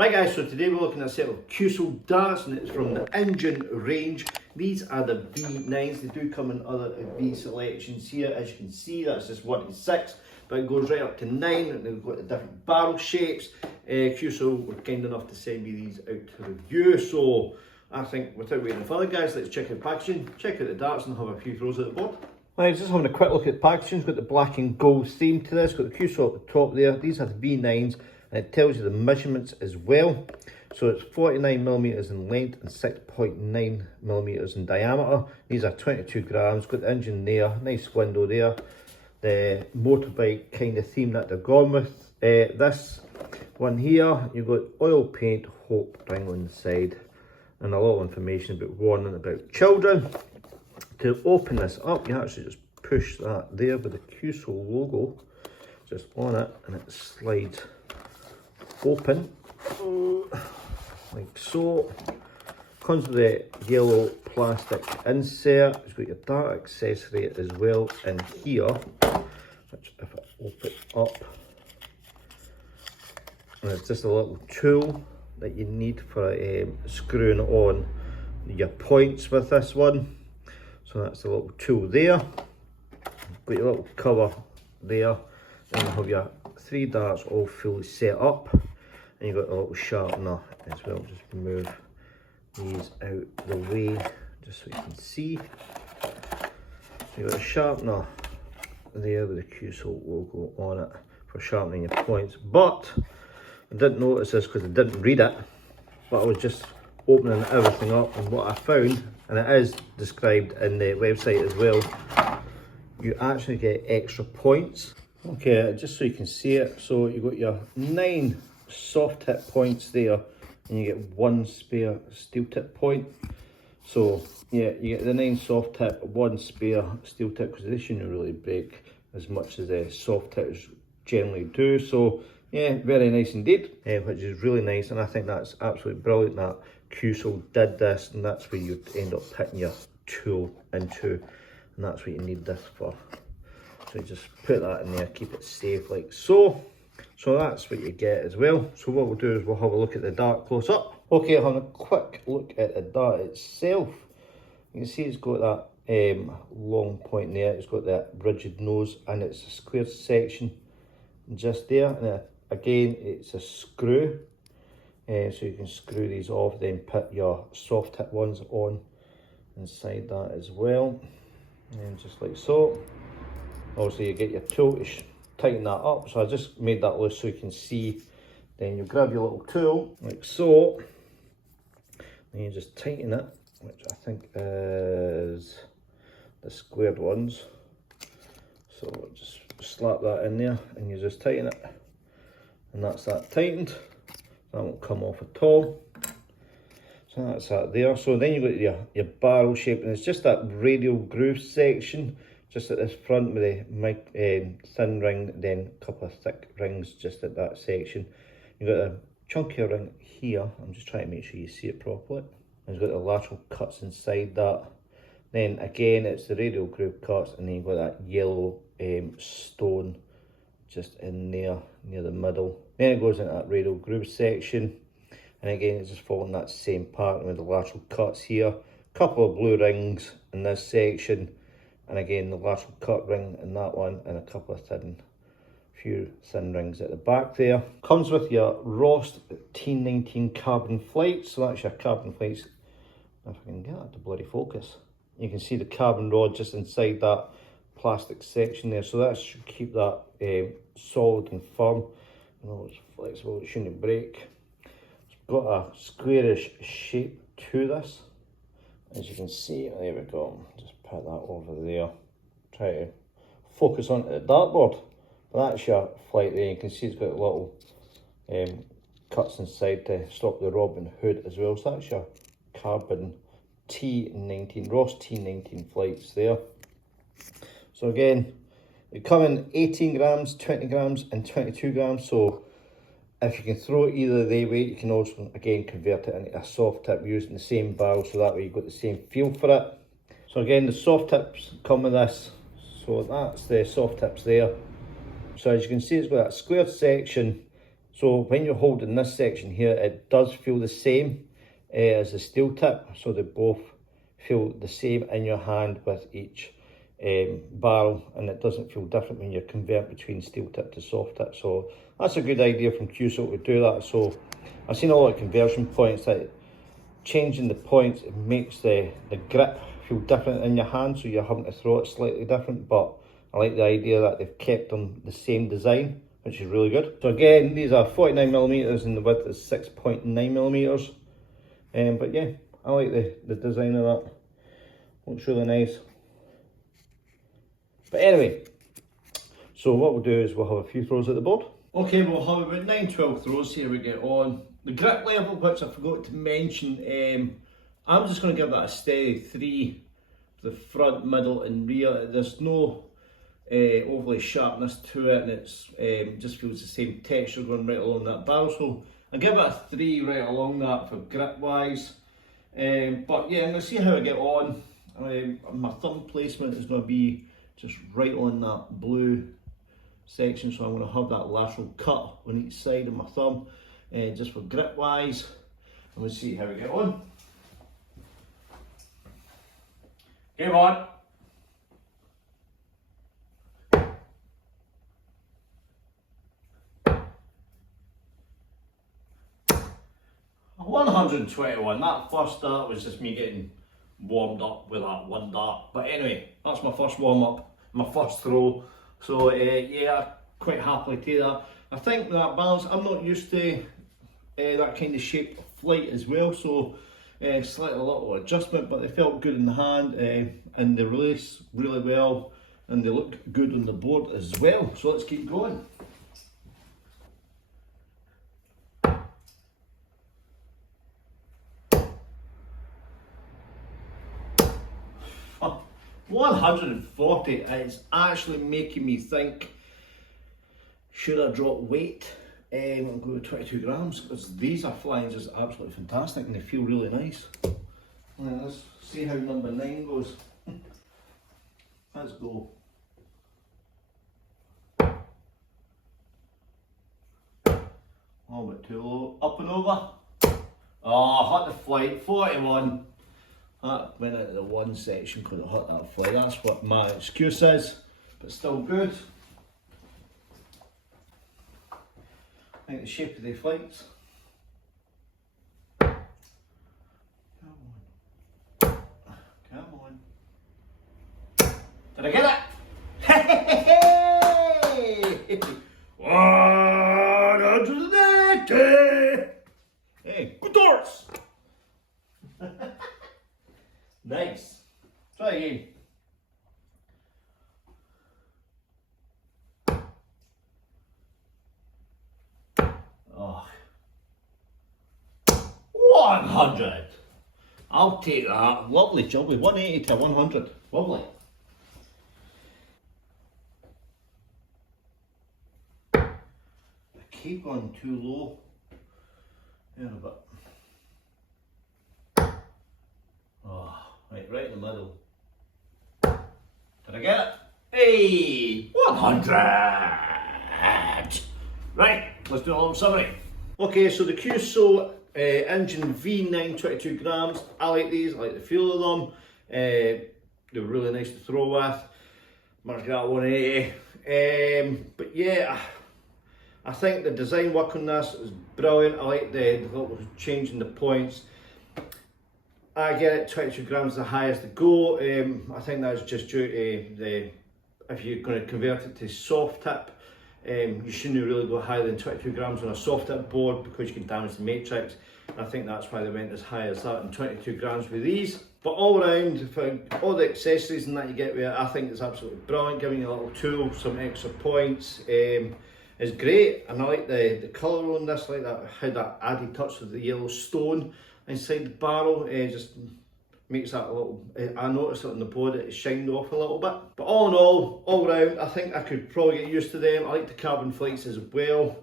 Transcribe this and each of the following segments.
Right guys, so today we're looking at a set of Cuesoul darts and it's from the Engine range. These are the V9s, they do come in other V selections here. As you can see, that's just 1 to 6, but it goes right up to 9 and they've got the different barrel shapes. Cuesoul were kind enough to send me these out to review, so I think without waiting further guys, let's check out the packaging, check out the darts and have a few throws at the board. Right, just having a quick look at the packaging. It's got the black and gold theme to this, got the Cuesoul at the top there. These are the V9s. And it tells you the measurements as well. So it's 49mm in length and 6.9mm in diameter. These are 22 grams, got the engine there, nice window there. The motorbike kind of theme that they're gone with. This one here, you've got oil paint, hope ring on the side. And a lot of information about warning about children. To open this up, you actually just push that there with the Cuesoul logo just on it and it slides open like so. Comes with a yellow plastic insert. It's got your dart accessory as well in here, which if I open up, and it's just a little tool that you need for screwing on your points with this one. So that's the little tool there. Got your little cover there, then you have your 3 darts all fully set up. And you've got a little sharpener as well. Just move these out the way just so you can see. So you've got a sharpener there with the Cuesoul logo on it for sharpening your points. But I didn't notice this because I didn't read it, but I was just opening everything up, and what I found, and it is described in the website as well, you actually get extra points. Okay, just so you can see it, so you've got your 9 soft tip points there and you get 1 spare steel tip point. So yeah, you get the 9 soft tip, 1 spare steel tip, because they shouldn't really break as much as the soft tips generally do. So yeah, very nice indeed, which is really nice, and I think that's absolutely brilliant that Cuesoul did this, and that's where you'd end up putting your tool into, and that's what you need this for. So you just put that in there, keep it safe like so. So that's what you get as well. So what we'll do is we'll have a look at the dart close up. Okay, having a quick look at the dart itself. You can see it's got that long point there. It's got that rigid nose and it's a square section just there. And again, it's a screw. So you can screw these off, then put your soft tip ones on inside that as well. And just like so. Also you get your tool to tighten that up, so I just made that loose so you can see. Then you grab your little tool like so, and you just tighten it, which I think is the squared ones. So just slap that in there and you just tighten it, and that's that tightened. That won't come off at all. So that's that there. So then you've got your barrel shape, and it's just that radial groove section just at this front with the thin ring, then a couple of thick rings just at that section. You've got a chunkier ring here. I'm just trying to make sure you see it properly. And it's got the lateral cuts inside that. Then again, it's the radial groove cuts, and then you've got that yellow stone just in there near the middle. Then it goes into that radial groove section, and again it's just following that same pattern with the lateral cuts here. Couple of blue rings in this section, and again the lateral cut ring in that one, and a couple of few thin rings at the back there. Comes with your ROST T19 Carbon Flights. So that's your carbon flights. If I can get that to bloody focus. You can see the carbon rod just inside that plastic section there. So that should keep that solid and firm. You know, it's flexible, it shouldn't break. It's got a squarish shape to this. As you can see, there we go. Just put that over there. Try to focus onto the dartboard. But that's your flight there. You can see it's got little cuts inside to stop the Robin Hood as well. So that's your carbon T19, ROST T19 flights there. So again, they come in 18 grams, 20 grams and 22 grams. So if you can throw it either the way, you can also again convert it into a soft tip using the same barrel, so that way you've got the same feel for it. So again, the soft tips come with this. So that's the soft tips there. So as you can see, it's got that squared section. So when you're holding this section here, it does feel the same as the steel tip, so they both feel the same in your hand with each barrel, and it doesn't feel different when you convert between steel tip to soft tip. So that's a good idea from Cuesoul to do that. So I've seen a lot of conversion points that changing the points, it makes the grip feel different in your hand, so you're having to throw it slightly different. But I like the idea that they've kept them the same design, which is really good. So again, these are 49mm and the width is 6.9mm. But yeah, I like the design of that. Looks really nice. But anyway, so what we'll do is we'll have a few throws at the board. Okay, we'll have about 9-12 throws here we get on. The grip level, which I forgot to mention, I'm just going to give that a steady 3 for the front, middle and rear. There's no overly sharpness to it, and it's just feels the same texture going right along that barrel. So I'll give it a 3 right along that for grip wise. But yeah, I'm going to see how I get on. My thumb placement is going to be just right on that blue section, so I'm going to have that lateral cut on each side of my thumb, just for grip wise. And we'll see how we get on. Game on. $121. That first dart was just me getting warmed up with that one dart. But anyway, that's my first warm up, my first throw. So yeah, quite happily take that. I think that balance, I'm not used to that kind of shape of flight as well, so slightly a little adjustment, but they felt good in the hand, and they release really well, and they look good on the board as well. So let's keep going. Oh, 140 is actually making me think, should I drop weight and go with 22 grams? Because these are flying just absolutely fantastic and they feel really nice. Let's see how number 9 goes. Let's go. A little bit too low. Up and over. Oh, hit the flight. 41. That went into the one section because I hit that flight. That's what my excuse is, but still good. I think the shape of the flights. Come on. Come on. Did I get it? Hey! 180! Hey, good doors! Nice. Try again. Oh. 100. I'll take that. Lovely, jubbly. 180 to 100. Lovely. I keep going too low. There a bit. Oh, right in the middle. Did I get it? Hey, 100. Right, let's do a little summary. Okay, so the Cuesoul Engine V9 22 grams. I like these, I like the feel of them. They're really nice to throw with. Mark that 180. But yeah, I think the design work on this is brilliant. I like the little change in the points. I get it, 22 grams is the highest to go. I think that's just due to if you're going to convert it to soft tip, you shouldn't really go higher than 22 grams on a soft tip board because you can damage the matrix. I think that's why they went as high as that, and 22 grams with these. But all around, for all the accessories and that you get with it, I think it's absolutely brilliant. Giving you a little tool, some extra points, is great. And I like the colour on this, like that, how that added touch of the yellow stone inside the barrel just makes that a little, I noticed it on the board, it shined off a little bit. But all in all round, I think I could probably get used to them. I like the Carbon Flights as well.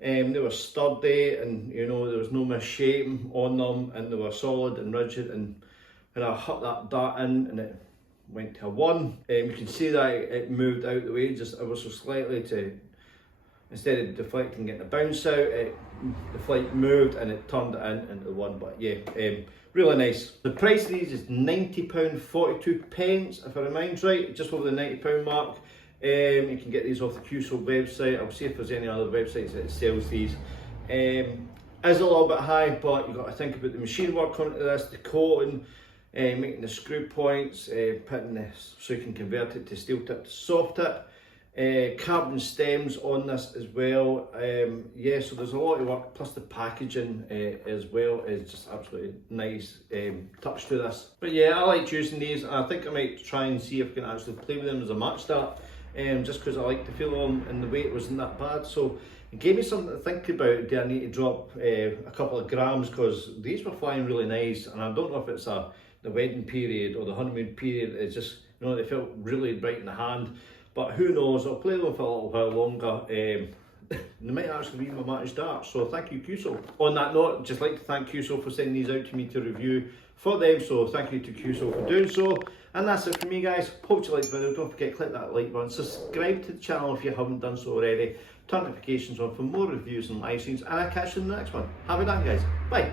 They were sturdy, and you know, there was no misshape on them, and they were solid and rigid. And when I hit that dart in and it went to a 1, you can see that it moved out the way just ever so slightly to instead of deflecting, getting a bounce out, the flight moved and it turned it into one. But yeah, really nice. The price of these is £90.42, if I remind right, just over the £90 mark. You can get these off the Cuesoul website. I'll see if there's any other websites that sells these. Is a little bit high, but you've got to think about the machine work onto this, the coating, making the screw points, putting this so you can convert it to steel tip to soft tip. Carbon stems on this as well. Yeah, so there's a lot of work, plus the packaging as well is just absolutely nice touch to this. But yeah, I like using these, and I think I might try and see if I can actually play with them as a match start, just because I like the feel of them and the weight wasn't that bad. So it gave me something to think about. Do I need to drop a couple of grams, because these were flying really nice, and I don't know if it's the wedding period or the honeymoon period. It's just, you know, they felt really bright in the hand. But who knows, I'll play with them for a little while longer. They might actually be my match start, so thank you, Cuesoul. On that note, I'd just like to thank Cuesoul for sending these out to me to review for them, so thank you to Cuesoul for doing so. And that's it from me, guys. Hope you liked the video. Don't forget, click that like button, subscribe to the channel if you haven't done so already, turn notifications on for more reviews and live streams, and I'll catch you in the next one. Have a good day, guys. Bye.